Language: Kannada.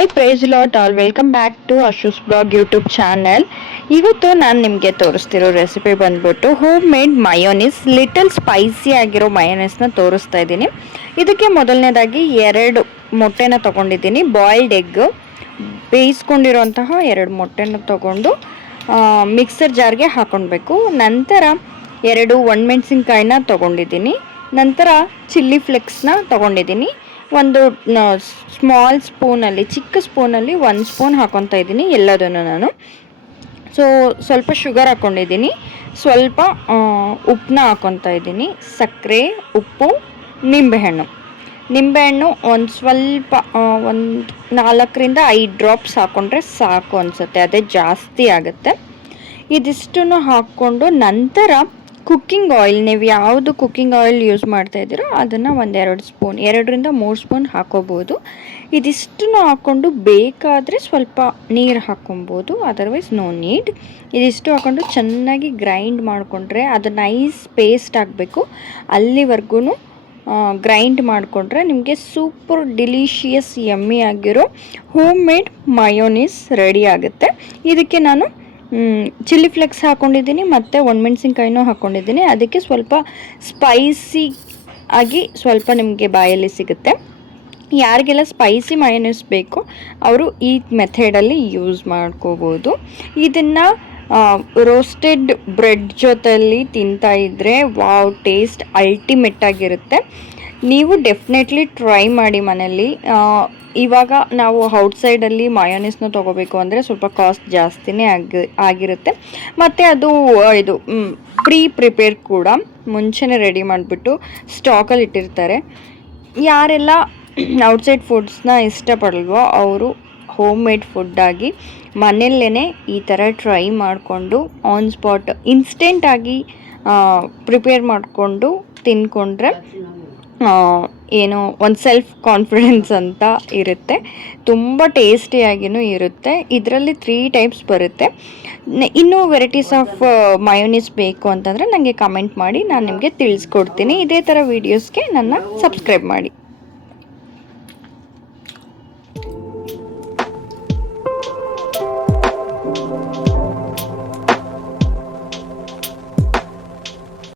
ಹಾಯ್ ಪ್ರೈಸ್ ಲಾಟ್ ಆಲ್ ವೆಲ್ಕಮ್ ಬ್ಯಾಕ್ ಟು ಅಶೂಸ್ ಬ್ಲಾಗ್ ಯೂಟ್ಯೂಬ್ ಚಾನಲ್. ಇವತ್ತು ನಾನು ನಿಮಗೆ ತೋರಿಸ್ತಿರೋ ರೆಸಿಪಿ ಬಂದ್ಬಿಟ್ಟು home made mayonnaise, little spicy ಆಗಿರೋ ಮಯೋನೀಸ್ನ ತೋರಿಸ್ತಾ ಇದ್ದೀನಿ. ಇದಕ್ಕೆ ಮೊದಲನೇದಾಗಿ 2 ಮೊಟ್ಟೆನ ತೊಗೊಂಡಿದ್ದೀನಿ. ಬಾಯ್ಲ್ಡ್ ಎಗ್ ಬೇಯಿಸ್ಕೊಂಡಿರೋಂತಹ 2 ಮೊಟ್ಟೆನ ತೊಗೊಂಡು ಮಿಕ್ಸರ್ ಜಾರ್ಗೆ ಹಾಕ್ಕೊಳ್ಬೇಕು. ನಂತರ 2 ಒಣಮೆಣಸಿನ್ಕಾಯಿನ ತೊಗೊಂಡಿದ್ದೀನಿ. ನಂತರ ಚಿಲ್ಲಿ ಫ್ಲೆಕ್ಸ್ನ ತೊಗೊಂಡಿದ್ದೀನಿ. ಒಂದು ಸ್ಮಾಲ್ ಸ್ಪೂನಲ್ಲಿ, ಚಿಕ್ಕ ಸ್ಪೂನಲ್ಲಿ 1 ಸ್ಪೂನ್ ಹಾಕೊತಾ ಇದ್ದೀನಿ ಎಲ್ಲದನ್ನು ನಾನು. ಸ್ವಲ್ಪ ಶುಗರ್ ಹಾಕ್ಕೊಂಡಿದ್ದೀನಿ, ಸ್ವಲ್ಪ ಉಪ್ಪನ್ನ ಹಾಕ್ಕೊತಾ ಇದ್ದೀನಿ, ಸಕ್ಕರೆ, ಉಪ್ಪು, ನಿಂಬೆಹಣ್ಣು ಒಂದು ಸ್ವಲ್ಪ, ಒಂದು 4ರಿಂದ 5 ಡ್ರಾಪ್ಸ್ ಹಾಕ್ಕೊಂಡ್ರೆ ಸಾಕು ಅನಿಸುತ್ತೆ, ಅದೇ ಜಾಸ್ತಿ ಆಗುತ್ತೆ. ಇದಿಷ್ಟನ್ನು ಹಾಕ್ಕೊಂಡು ನಂತರ ಕುಕ್ಕಿಂಗ್ ಆಯಿಲ್, ನೀವು ಯಾವುದು ಕುಕ್ಕಿಂಗ್ ಆಯಿಲ್ ಯೂಸ್ ಮಾಡ್ತಾ ಇದ್ದೀರೋ ಅದನ್ನು 1-2 ಸ್ಪೂನ್, 2ರಿಂದ 3 ಸ್ಪೂನ್ ಹಾಕೋಬೋದು. ಇದಿಷ್ಟನ್ನು ಹಾಕ್ಕೊಂಡು ಬೇಕಾದರೆ ಸ್ವಲ್ಪ ನೀರು ಹಾಕ್ಕೊಬೋದು, ಅದರ್ವೈಸ್ ನೋ ನೀಡ್. ಇದಿಷ್ಟು ಹಾಕ್ಕೊಂಡು ಚೆನ್ನಾಗಿ ಗ್ರೈಂಡ್ ಮಾಡಿಕೊಂಡ್ರೆ ಅದು ನೈಸ್ ಪೇಸ್ಟ್ ಆಗಬೇಕು. ಅಲ್ಲಿವರೆಗೂ ಗ್ರೈಂಡ್ ಮಾಡಿಕೊಂಡ್ರೆ ನಿಮಗೆ ಸೂಪರ್ ಡಿಲಿಷಿಯಸ್ ಯಮ್ಮಿ ಆಗಿರೋ ಹೋಮ್ ಮೇಡ್ ಮಯೋನೀಸ್ ರೆಡಿ ಆಗುತ್ತೆ. ಇದಕ್ಕೆ ನಾನು ಚಿಲ್ಲಿ ಫ್ಲೆಕ್ಸ್ ಹಾಕ್ಕೊಂಡಿದ್ದೀನಿ ಮತ್ತು ಒಣಮೆಣಸಿನ್ಕಾಯಿನೂ ಹಾಕ್ಕೊಂಡಿದ್ದೀನಿ. ಅದಕ್ಕೆ ಸ್ವಲ್ಪ ಸ್ಪೈಸಿ ಆಗಿ ಸ್ವಲ್ಪ ನಿಮಗೆ ಬಾಯಲ್ಲಿ ಸಿಗುತ್ತೆ. ಯಾರಿಗೆಲ್ಲ ಸ್ಪೈಸಿ ಮಯೋನೀಸ್ ಬೇಕೋ ಅವರು ಈ ಮೆಥಡಲ್ಲಿ ಯೂಸ್ ಮಾಡ್ಕೋಬೋದು. ಇದನ್ನು ರೋಸ್ಟೆಡ್ ಬ್ರೆಡ್ ಜೊತೆಯಲ್ಲಿ ತಿಂತಾ ಇದ್ದರೆ ವಾವ್, ಟೇಸ್ಟ್ ಅಲ್ಟಿಮೇಟ್ ಆಗಿರುತ್ತೆ. ನೀವು ಡೆಫಿನೆಟ್ಲಿ ಟ್ರೈ ಮಾಡಿ ಮನೆಯಲ್ಲಿ. ಇವಾಗ ನಾವು ಔಟ್ಸೈಡಲ್ಲಿ ಮಯೋನೀಸ್ನ ತೊಗೋಬೇಕು ಅಂದರೆ ಸ್ವಲ್ಪ ಕಾಸ್ಟ್ ಜಾಸ್ತಿನೇ ಆಗಿರುತ್ತೆ. ಮತ್ತು ಅದು ಇದು ಪ್ರಿಪೇರ್ ಕೂಡ ಮುಂಚೆನೇ ರೆಡಿ ಮಾಡಿಬಿಟ್ಟು ಸ್ಟಾಕಲ್ಲಿ ಇಟ್ಟಿರ್ತಾರೆ. ಯಾರೆಲ್ಲ ಔಟ್ಸೈಡ್ ಫುಡ್ಸ್ನ ಇಷ್ಟಪಡಲ್ವೋ ಅವರು ಹೋಮ್ ಮೇಡ್ ಫುಡ್ಡಾಗಿ ಮನೆಯಲ್ಲೇ ಈ ಥರ ಟ್ರೈ ಮಾಡಿಕೊಂಡು ಆನ್ ಸ್ಪಾಟ್ ಇನ್ಸ್ಟೆಂಟಾಗಿ ಪ್ರಿಪೇರ್ ಮಾಡಿಕೊಂಡು ತಿನ್ಕೊಂಡ್ರೆ ಏನೋ ಒಂದು ಸೆಲ್ಫ್ ಕಾನ್ಫಿಡೆನ್ಸ್ ಅಂತ ಇರುತ್ತೆ. ತುಂಬ ಟೇಸ್ಟಿಯಾಗಿಯೂ ಇರುತ್ತೆ. ಇದರಲ್ಲಿ 3 ಟೈಪ್ಸ್ ಬರುತ್ತೆ. ಇನ್ನೂ ವೆರೈಟೀಸ್ ಆಫ್ ಮಯೋನೀಸ್ ಬೇಕು ಅಂತಂದರೆ ನನಗೆ ಕಮೆಂಟ್ ಮಾಡಿ, ನಾನು ನಿಮಗೆ ತಿಳಿಸ್ಕೊಡ್ತೀನಿ. ಇದೇ ಥರ ವೀಡಿಯೋಸ್ಗೆ ನನ್ನ ಸಬ್ಸ್ಕ್ರೈಬ್ ಮಾಡಿ.